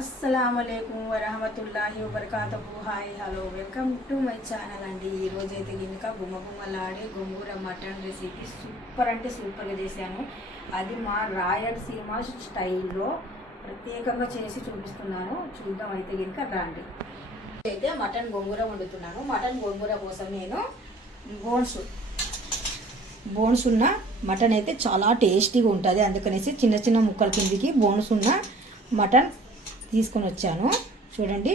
అస్సలం వరహమతుల్లాహి వబర్కాతహు. Hi hello welcome to my channel అండి. ఈరోజు అయితే కనుక గుమ్మ గుమ్మలాడే గోంగూర మటన్ రెసిపీ సూపర్ అంటే సూపర్గా చేశాను. అది మా రాయలసీమ స్టైల్లో ప్రత్యేకంగా చేసి చూపిస్తున్నాను. చూద్దాం అయితే కనుక రండి. అయితే మటన్ గోంగూర వండుతున్నాను. మటన్ గోంగూర కోసం నేను బోన్స్ బోన్స్ ఉన్న మటన్ అయితే చాలా టేస్టీగా ఉంటుంది. అందుకనేసి చిన్న చిన్న ముక్కల కిందికి బోన్స్ ఉన్న మటన్ తీసుకొని వచ్చాను. చూడండి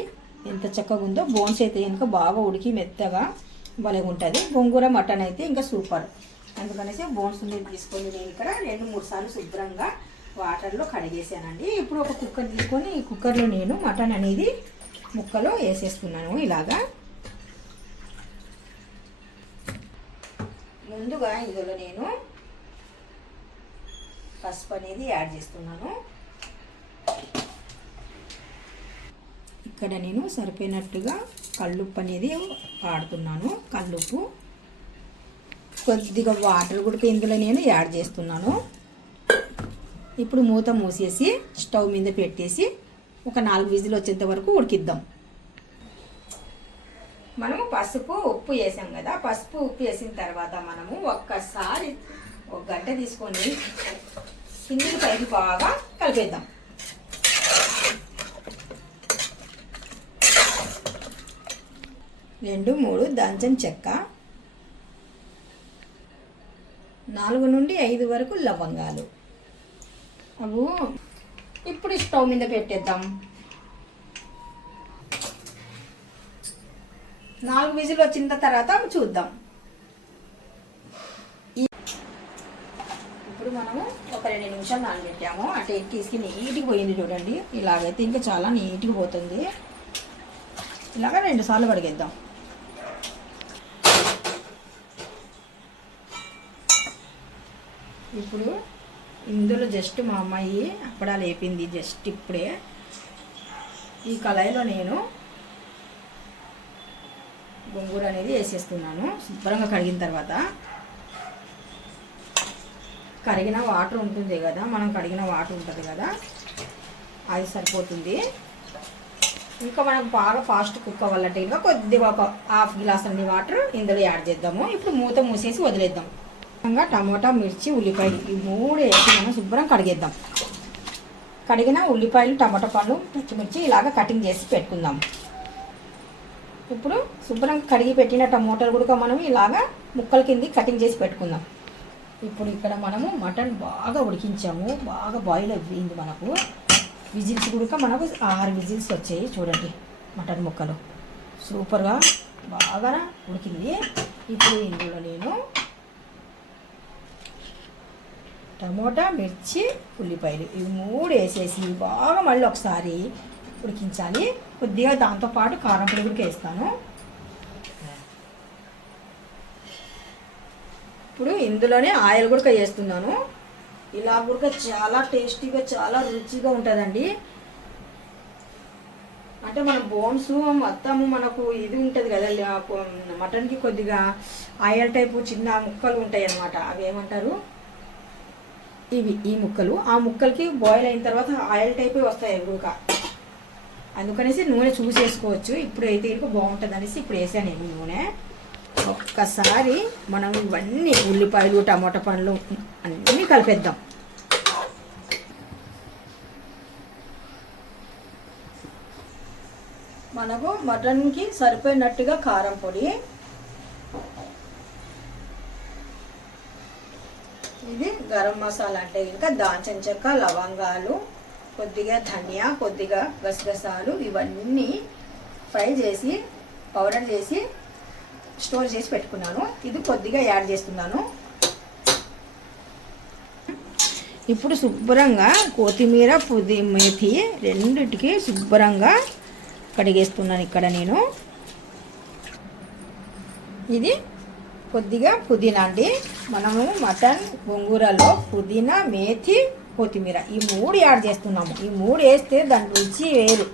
ఎంత చక్కగా ఉందో. బోన్స్ అయితే కనుక బాగా ఉడికి మెత్తగా భలే ఉంటుంది. గోంగూర మటన్ అయితే ఇంకా సూపర్. అందుకనేసి బోన్స్ నేను తీసుకొని నేను ఇక్కడ రెండు మూడు సార్లు శుభ్రంగా వాటర్లో కడిగేసానండి. ఇప్పుడు ఒక కుక్కర్ తీసుకొని ఈ కుక్కర్లో నేను మటన్ అనేది ముక్కలో వేసేస్తున్నాను ఇలాగా. ముందుగా ఇందులో నేను పసుపు అనేది యాడ్ చేస్తున్నాను. ఇక్కడ నేను సరిపోయినట్టుగా కల్లుప్పు అనేది వాడుతున్నాను. కల్లుప్పు కొద్దిగా వాటర్ కూడా ఇందులో నేను యాడ్ చేస్తున్నాను. ఇప్పుడు మూత మూసేసి స్టవ్ మీద పెట్టేసి ఒక నాలుగు విజులు వచ్చేంత వరకు ఉడికిద్దాం. మనము పసుపు ఉప్పు వేసాం కదా పసుపు ఉప్పు వేసిన తర్వాత మనము ఒక్కసారి ఒక గంట తీసుకొని కిందికి పైకి బాగా కలిపేద్దాం. రెండు మూడు దాల్చిన చెక్క. నాలుగు నుండి ఐదు వరకు లవంగాలు. అవు ఇప్పుడు స్టవ్ మీద పెట్టేద్దాం. నాలుగు విజులు వచ్చిన తర్వాత చూద్దాం. ఇప్పుడు మనము ఒక రెండు నిమిషాలు నానబెట్టాము. అంటే తీసుకుని నీట్గా పోయింది చూడండి. ఇలాగైతే ఇంకా చాలా నీట్గా పోతుంది. ఇలాగ రెండు సార్లు కడిగేద్దాం. ఇప్పుడు ఇందులో జస్ట్ మా అమ్మాయి అప్పడాలు వేపింది జస్ట్ ఇప్పుడే. ఈ కళాయిలో నేను గొంగూర అనేది వేసేస్తున్నాను శుభ్రంగా కడిగిన తర్వాత. కడిగిన వాటర్ ఉంటుంది కదా మనం కడిగిన వాటర్ ఉంటుంది కదా అది సరిపోతుంది. ఇంకా మనకు బాగా ఫాస్ట్ కుక్ అవ్వాలంటే ఇంకా కొద్దిగా ఒక హాఫ్ గ్లాస్ అన్ని వాటర్ ఇందులో యాడ్ చేద్దాము. ఇప్పుడు మూత మూసేసి వదిలేద్దాం. ఇంకా టమాటా మిర్చి ఉల్లిపాయలు ఈ మూడు వేసి మనం శుభ్రం కడిగేద్దాం. కడిగిన ఉల్లిపాయలు టమాటా పండ్లు పచ్చిమిర్చి ఇలాగ కటింగ్ చేసి పెట్టుకుందాం. ఇప్పుడు శుభ్రం కడిగి పెట్టిన టమోటాలు కూడా మనం ఇలాగా ముక్కల కింది కటింగ్ చేసి పెట్టుకుందాం. ఇప్పుడు ఇక్కడ మనము మటన్ బాగా ఉడికించాము. బాగా బాయిల్ అయింది మనకు. విజిల్స్ కూడా మనకు ఆరు విజిల్స్ వచ్చాయి చూడండి మటన్ ముక్కలు. సూపర్గా బాగా ఉడికింది. ఇప్పుడు ఇందులో నేను టమోటా మిర్చి ఉల్లిపాయలు ఇవి మూడు వేసేసి బాగా మళ్ళీ ఒకసారి ఉడికించాలి. కొద్దిగా దాంతోపాటు కారం పొడి కూడా వేస్తాను. ఇప్పుడు ఇందులోనే ఆయిల్ కూడా వేస్తున్నాను. ఇలా కూడా చాలా టేస్టీగా చాలా రుచిగా ఉంటుందండి. అంటే మన బోన్స్ మొత్తము మనకు ఇది ఉంటుంది కదా మటన్కి కొద్దిగా ఆయిల్ టైపు చిన్న ముక్కలు ఉంటాయి అన్నమాట అవి ఏమంటారు? ఇవి ఈ ముక్కలు. ఆ ముక్కలకి బాయిల్ అయిన తర్వాత ఆయిల్ టైపే వస్తాయి ఎగురుక అందుకనేసి నూనె చూసేసుకోవచ్చు. ఇప్పుడు అయితే ఇరుకు బాగుంటుంది అనేసి ఇప్పుడు వేసాను నేను నూనె. ఒక్కసారి మనం ఇవన్నీ ఉల్లిపాయలు టమాటా పండ్లు అన్నీ కలిపేద్దాం. మనకు మటన్కి సరిపోయినట్టుగా కారం పొడి. ఇది గరం మసాలా అంటే ఇంకా దాల్చిన చెక్క లవంగాలు కొద్దిగా ధనియా కొద్దిగా గసగసాలు ఇవన్నీ ఫ్రై చేసి పౌడర్ చేసి స్టోర్ చేసి పెట్టుకున్నాను. ఇది కొద్దిగా యాడ్ చేస్తున్నాను. ఇప్పుడు శుభ్రంగా కొత్తిమీర పుది మేథి రెండిటికి శుభ్రంగా కడిగేస్తున్నాను ఇక్కడ నేను. ఇది కొద్దిగా పుదీనా అండి. మనము మటన్ గోంగూరలో పుదీనా మేథి కొత్తిమీర ఈ మూడు యాడ్ చేస్తున్నాము. ఈ మూడు వేస్తే దాని రుచి వేరు.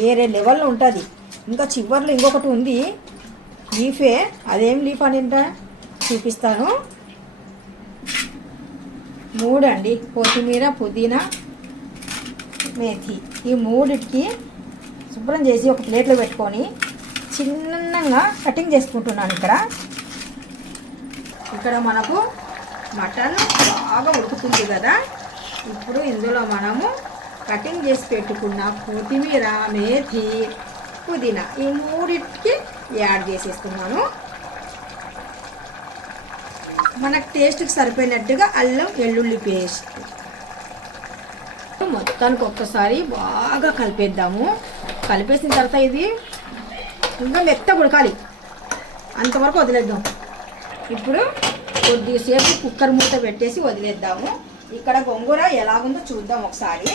వేరే లెవెల్లో ఉంటుంది. ఇంకా చివర్లో ఇంకొకటి ఉంది. లీఫే. అదేం లీఫ్ అని చూపిస్తాను. మూడు అండి కొత్తిమీర పుదీనా మేథి ఈ మూడిటికి శుభ్రం చేసి ఒక ప్లేట్లో పెట్టుకొని చిన్నగా కటింగ్ చేసుకుంటున్నాను ఇక్కడ. ఇక్కడ మనకు మటన్ బాగా ఉడుకుతుంది కదా. ఇప్పుడు ఇందులో మనము కటింగ్ చేసి పెట్టుకున్న కొత్తిమీర మేథి పుదీనా ఈ మూడింటికి యాడ్ చేసేస్తున్నాను. మనకు టేస్ట్కి సరిపోయినట్టుగా అల్లం వెల్లుల్లి పేస్ట్. మొత్తానికి ఒక్కసారి బాగా కలిపేద్దాము. కలిపేసిన తర్వాత ఇది ఇంకా మెత్త ఉడకాలి. అంతవరకు వదిలేద్దాం. ఇప్పుడు కొద్దిసేపు కుక్కర్ మూత పెట్టేసి వదిలేద్దాము. ఇక్కడ గొంగూర ఎలాగుందో చూద్దాం ఒకసారి.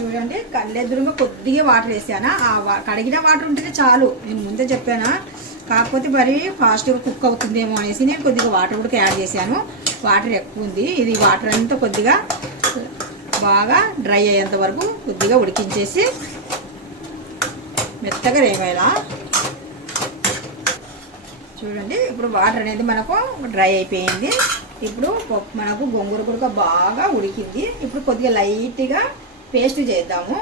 చూడండి కళ్ళెదురుగా కొద్దిగా వాటర్ వేసానా? ఆ వా- కడిగిన వాటర్ ఉంటేనే చాలు. నేను ముందే చెప్పానా? కాకపోతే మరి ఫాస్ట్గా కుక్ అవుతుందేమో అనేసి నేను కొద్దిగా వాటర్ కూడా యాడ్ చేశాను. వాటర్ ఎక్కువ ఉంది. ఇది వాటర్ అంతా కొద్దిగా బాగా డ్రై అయ్యేంత వరకు కొద్దిగా ఉడికించేసి మెత్తగా రేవేలా చూడండి ఇప్పుడు వాటర్ అనేది మనకు డ్రై అయిపోయింది. ఇప్పుడు మనకు గొంగూర కూడా బాగా ఉడికింది. ఇప్పుడు కొద్దిగా లైట్గా పేస్ట్ చేద్దాము.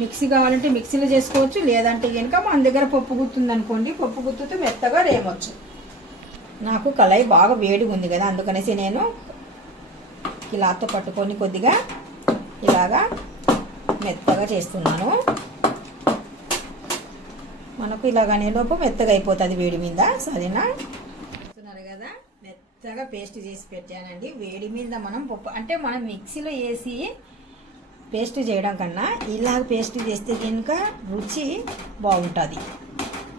మిక్సీ కావాలంటే మిక్సీలో చేసుకోవచ్చు లేదంటే కనుక మన దగ్గర పప్పు గుర్తుంది అనుకోండి పప్పు గుత్తుతో మెత్తగా రేమొచ్చు. నాకు కళాయి బాగా వేడిగా ఉంది కదా అందుకనేసి నేను ఇలాతో పట్టుకొని కొద్దిగా ఇలాగా మెత్తగా చేస్తున్నాను. మనకు ఇలాగనే లోపు మెత్తగా అయిపోతుంది వేడి మీద సరేనా? చూస్తున్నారు కదా మెత్తగా పేస్ట్ చేసి పెట్టానండి. వేడి మీద మనం పప్పు అంటే మనం మిక్సీలో వేసి పేస్ట్ చేయడం కన్నా ఇలాగ పేస్ట్ చేస్తే కనుక రుచి బాగుంటుంది.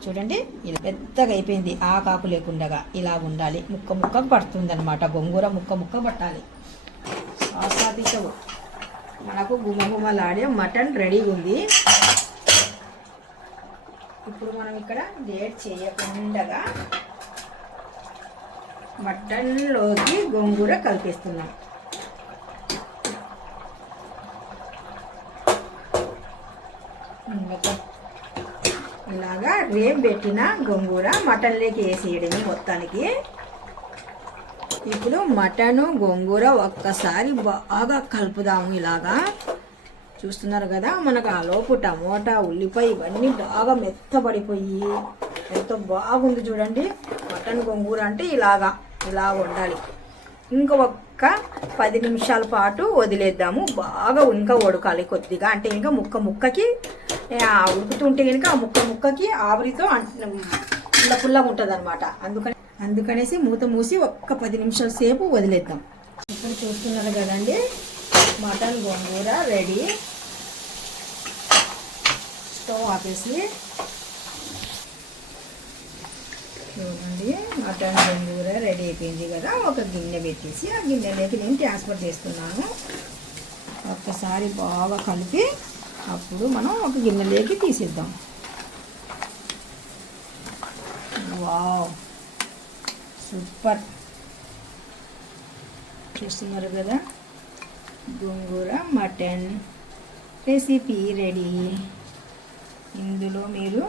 చూడండి ఇలా పెద్దగా అయిపోయింది. ఆ కాకు లేకుండా ఇలా ఉండాలి. ముక్క ముక్క పడుతుంది అనమాట గొంగూర ముక్క ముక్క పట్టాలి. ఆస్వాదించవు మనకు గుమగుమలాడే మటన్ రెడీగా ఉంది. ఇప్పుడు మనం ఇక్కడ లేట్ చేయకుండా మటన్లోకి గోంగూర కలిపేస్తున్నాం. ఇలాగా రేం పెట్టిన గోంగూర మటన్లోకి వేసేయడమే మొత్తానికి. ఇప్పుడు మటను గోంగూర ఒక్కసారి బాగా కలుపుదాము ఇలాగా. చూస్తున్నారు కదా మనకు ఆ లోపు టమోటా ఉల్లిపాయ ఇవన్నీ బాగా మెత్తబడిపోయి ఎంత బాగుంది చూడండి. మటన్ గోంగూర అంటే ఇలాగా ఇలా ఉండాలి ఇంకా ఒక్క పది నిమిషాల పాటు వదిలేద్దాము. బాగా ఇంకా ఉడకాలి కొద్దిగా. అంటే ఇంకా ముక్క ముక్కకి ఉడుకుతుంటే కనుక ఆ ముక్క ముక్కకి ఆవిరితో పుల్ల పుల్లగా ఉంటుంది అనమాట అందుకని అందుకనేసి మూత మూసి ఒక్క పది నిమిషాల సేపు వదిలేద్దాం. ఇప్పుడు చూస్తున్నారు కదండి మటన్ గోంగూర రెడీ. స్టవ్ ఆపేసి చూడండి మటన్ గోంగూర రెడీ అయిపోయింది కదా. ఒక గిన్నె పెట్టేసి ఆ గిన్నెలోకి నేను ట్రాన్స్ఫర్ చేస్తున్నాను. ఒక్కసారి బాగా కలిపి అప్పుడు మనం ఒక గిన్నెలోకి తీసేద్దాం. వావ్! సూపర్! చూస్తున్నారు కదా? Gongura mutton recipe ready. ఇందులో మీరు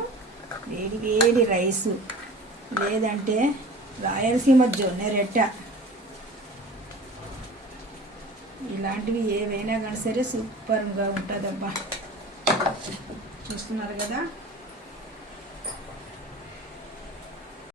వేడి వేడి రైసు లేదంటే రాయలసీమ జొన్న రెట్ట. ఇలాంటివి ఏవైనా కానీ సరే సూపర్గా ఉంటుందబ్బా. చూస్తున్నారు కదా?